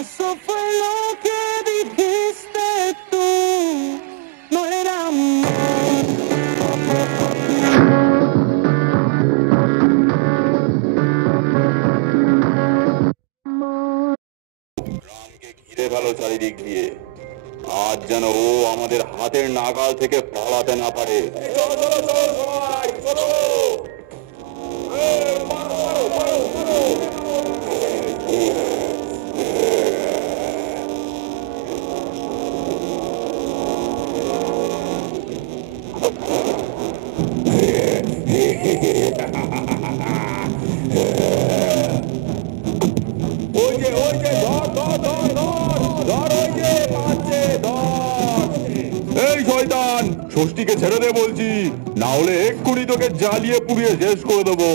Eso fue lo que dijiste tú, no era amor. গ্রামকে ঘিরে fail চারিদিক দিয়ে, আজ যেন ও আমাদের হাতের নাগাল থেকে পালাতে না পারে। এই শয়তান, ষষ্ঠীকে ছেড়ে দে বলছি, না হলে এক্ষুনি তোকে জ্বালিয়ে পুড়িয়ে শেষ করে দেবো।